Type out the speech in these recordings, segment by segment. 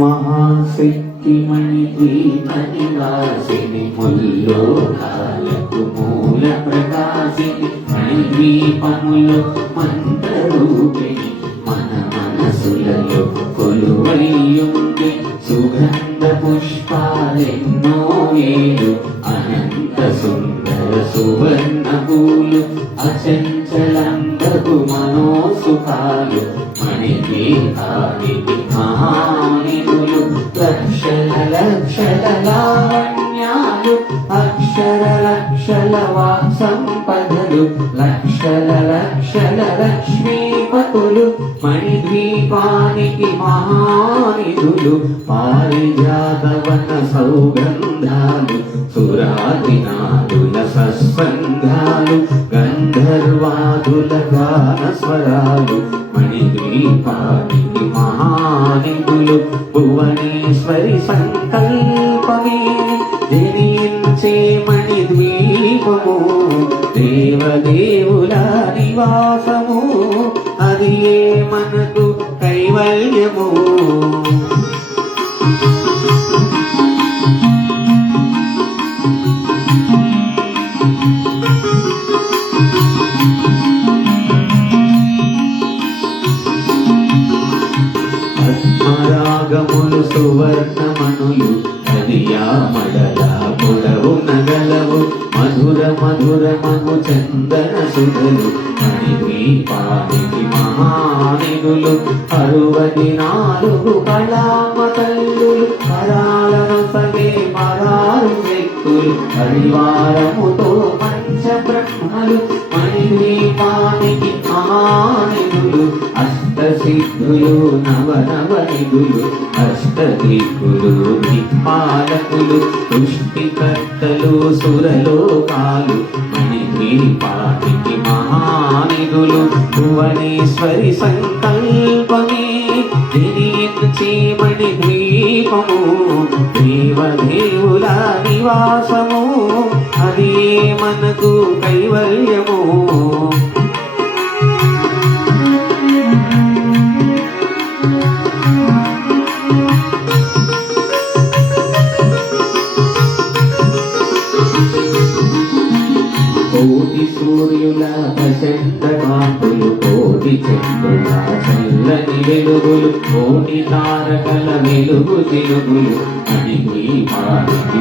మహాశక్తిమణి ద్వీపనివాసిని ముల్లోకాలకు మూల ప్రకాశిని మణి ద్వీపములో మంత్రరూపిణి మన మనసులలో కొలువైయుండి సుగంధ పుష్పాలెన్నో ఏడు అనంత సుందర సువర్ణ పూలు అచంచలం అచంచలందకు మనోసుఖాలు మణికి ఆదికి మహానిలు లక్షల లక్షల లావణ్యాలు అక్షర లక్షల వాక్ సంపదలు లక్షల లక్షల లక్ష్మీపతులు మణిద్వీపానికి మహానిధులు పారిజాతవన సౌగంధాలు సురాదినాదుల సత్సంగాలు గంధర్వాదుల గాన స్వరాలు మణిద్వీపానికి మహానిధులు భువనేశ్వరి సంకల్పమే. జనించే మణిద్వీపము దేవదేవుల నివాసము అది ఏ మనకు కైవల్యము? చందన సుధలు మణిద్వీపానికి మహానిధులు అరువది నాలుగు కళామ తల్లులు పరాలను సగే మరారు వ్యక్తులు పరివారముతో మన పంచబ్రహ్మలు మణిద్వీపానికి మహానిధులు అష్టసిద్ధులు నవ నవ నిధులు అష్ట దిక్కులు దిక్పాలకులు సృష్టికర్తలు సురలోకాలు మణిద్వీపానికి మహానిధులు భువనేశ్వరి సంకల్పమే జనించే ద్వీపము దేవదేవుల నివాసము అది మనకు కైవల్యం. కోటి తారకల వెలుగు తెలుగులు అడిగి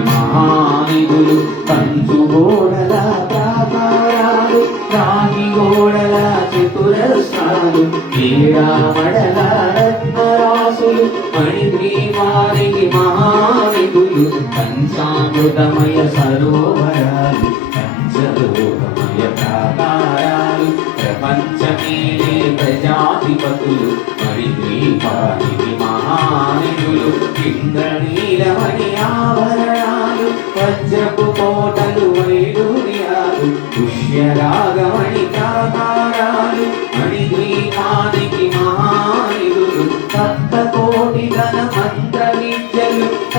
మహానిధులు. కంచు గోడల ప్రాకారాలు రాగి గోడల చతురస్రాలు. క్రీడామడల రత్నరాసులు మణిగ్రీవారికి మహానిగులు కంచామృతమయ సరోవరాలు పంచలోకమయ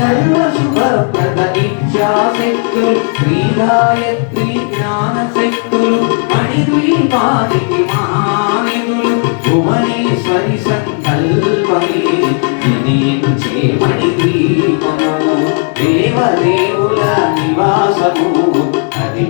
విద్యలు సర్వ శుభప్రద ఇచ్చాశక్తులు శ్రీగాయత్రి జ్ఞాన శక్తులు మణిద్వీపానికి మహానిధులు భువనేశ్వరి సంకల్పమే జనించే మణిద్వీపము దేవదేవుల నివాసము అది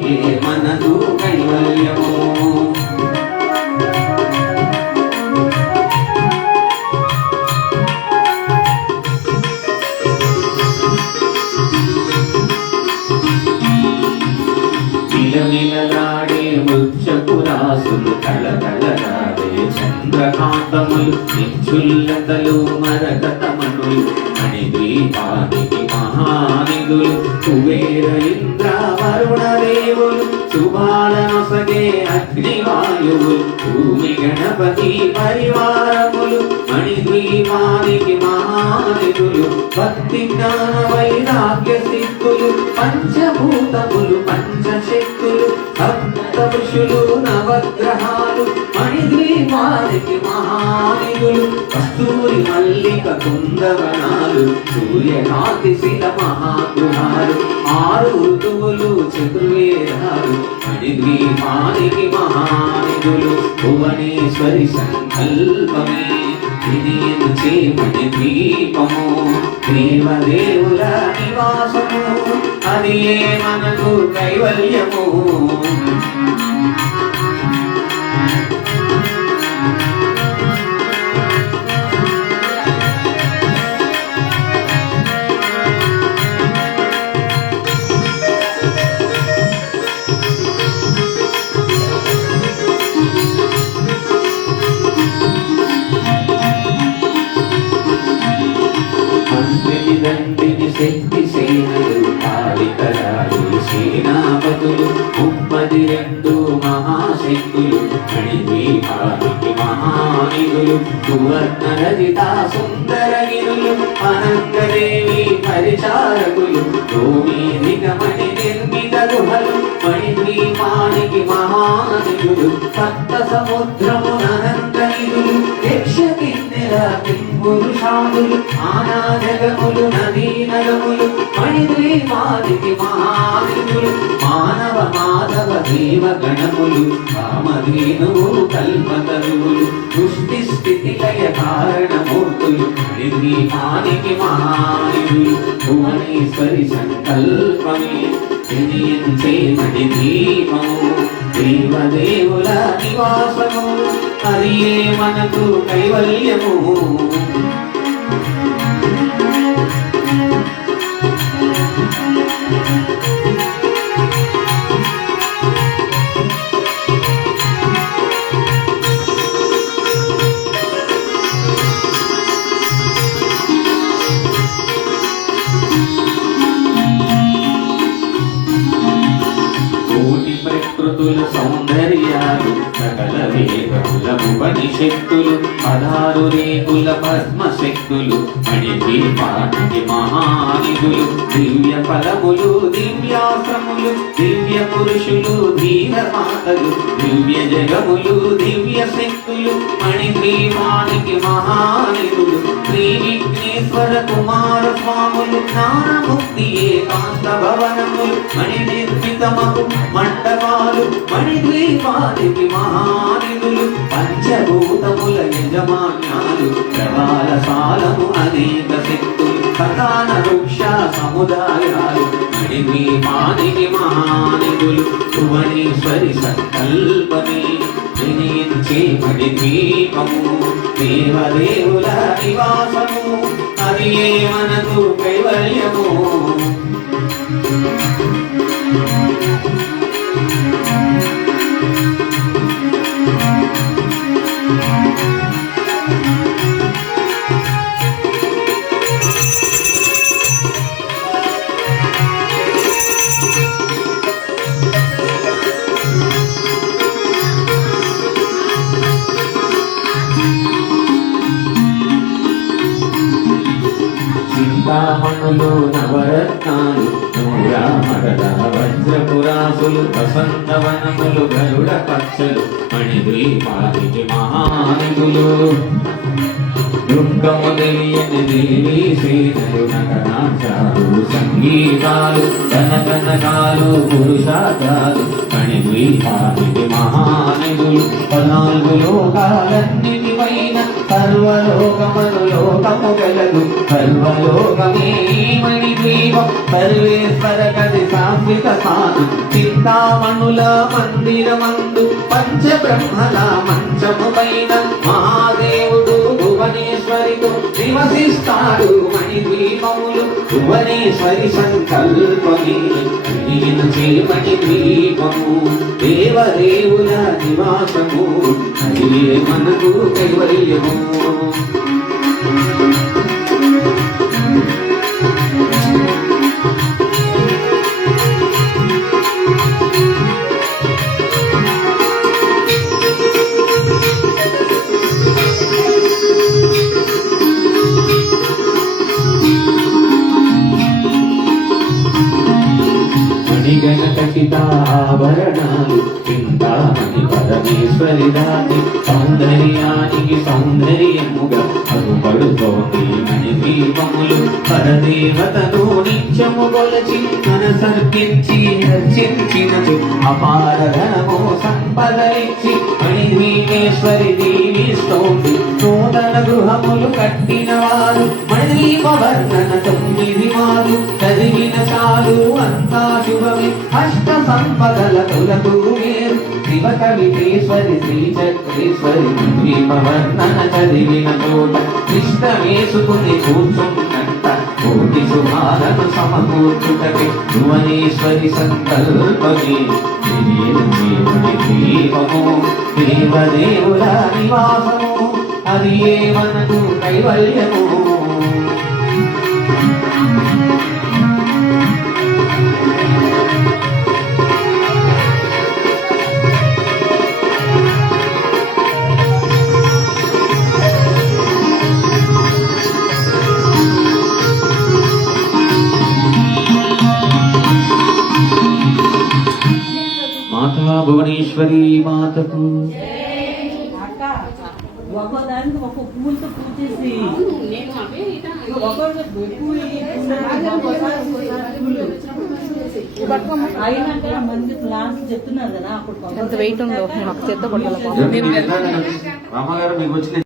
వృక్షపురాసులు కళకళలాడే చంద్రకాంతములు నిచ్చుల్లతలు మరకతమణులు మణిద్వీపానికి మహానిధులు కుబేర ఇంద్ర వరుణ దేవులు శుభాలనొసగే అగ్నివాయువులు భూమి గణపతి పరివారములు మణిద్వీపానికి మహానిధులు భక్తి జ్ఞాన వైరాగ్య సిద్ధులు పంచభూతములు పంచశక్తులు భక్త ఋషులు మణిద్వీపానికి మహానిధులు కస్తూరి మల్లిక కుందవనాలు సూర్యకాంతి శిల మహాగృహాలు ఆరు ఋతువులు చతుర్వేదాలు మణిద్వీపానికి మహానిధులు భువనేశ్వరి సంకల్పమే తిరిగి చేపటి ద్వీపము దేవదేవుల నివాసము అది ఏ మనకు కైవల్యము. సువర్ణరజితా సువర్ణ రజిత సుందర గిరులు అనంతదేవి పరిచారకులు భూమి మణి నిర్మిత గుహలు మణిద్వీపానికి మహానిధులు సప్త సముద్రమునంత నిధులు యక్ష కిన్నెర పురుషాదులు ఆనా జగములు నదీ నగములు మణిద్వీపానికి మహానిధులు మానవ మాధవ దేవ గణములు కామధేనువు కల్పతలు. కారణమూర్తులు మణిద్వీపానికి మహానిధులు భువనేశ్వరి సంకల్పమే. జనించే దీపము దేవదేవుల నివాసము అది ఏ మనకు కైవల్యము. ఉపనిషత్తులు పదారు రేకుల పద్మ శక్తులు మణిదీపానికి మహానిధులు దివ్య ఫలములు దివ్యాశ్రములు దివ్య పురుషులు ధీర మాతలు దివ్య జగములు దివ్య శక్తులు మణిద్వీపానికి మహానిధులు శ్రీ విఘ్నేశ్వర కుమార స్వాములు జ్ఞానముక్తి ఏకాంత భవనములు మణి నిర్మితమకు మండపాలు మణిద్వీపానికి మహానిధులు. యజమాన్యాలు ప్రవాల సాలము అనేక శక్తులు ప్రధాన వృక్ష సముదాయాలు మణిద్వీపానికి మహానిధులు భువనేశ్వరి సంకల్పమే. జనించే మణిద్వీపము దేవదేవుల నివాసము అది ఏ మనకు కైవల్యము? వసంతవనములు పక్షులు పచ్చలు మణిద్వీపానికి మహానిధులు దుర్గము తెలియని దేవి సేనలు నగరాచారు సంగీతాలు ధనకనకాలు పురుషాచాలు మణిద్వీపానికి మహానిధులు పద్నాలుగు లోకాలన్నిటి పైన సర్వలోకమను లోకము గలదు సర్వలోకమే మణి ద్వీపం సర్వేశ్వర గది శాశ్వత సాధు. చింతామణుల మందిరమందు పంచ బ్రహ్మల మంచము పైన మహాదేవుడు భువనేశ్వరితో నివసిస్తాడు. మణి ద్వీపములు భువనేశ్వరి సంకల్పమే. నేను చేపటి ద్వీపము దేవదేవుల నివాసము. అది మనకు కైవల్యము మణిగణ కటితాభరణాలు చింతామణి పరమేశ్వరి దాటి సౌందర్యానికి సౌందర్యముగా అగుపడుతోంది మణి దీపములు. పరదేవతను నిత్యము కొలచి మనసర్పించి హర్షించినచు అపార ధనము సంపదలిచ్చి మణి దీపేశ్వరి దీవిస్తోంది నూతన గృహములు కట్టిన వారు మణిదీప వర్ణన తొమ్మిది మారు చదివిన చాలు అంతా శుభమే. అష్ట సంపదల తొలతూ మేరు శివ కవితేశ్వరి శ్రీ చక్రేశ్వరి దీపవర్ణన చదివిన చోట కృష్ణ వేసుకుని కూర్చున్నట్ట కోటి శుభాలను సమకూర్చుటకి భువనేశ్వరి సంకల్పమే. దేవుడి దీపము దేవదేవుల నివాసము. అది ఏ మనకు కైవల్యము భువనేశ్వరీ మాతకు. అక్క ఒక్కోదానికి ఒక్కో పువ్వులతో పూజ చేసి. అయినాక మంది క్లాస్ చెప్తున్నారు కదా అప్పుడు ఎంత వెయిట్ ఉందో మాకు మీకు వచ్చిన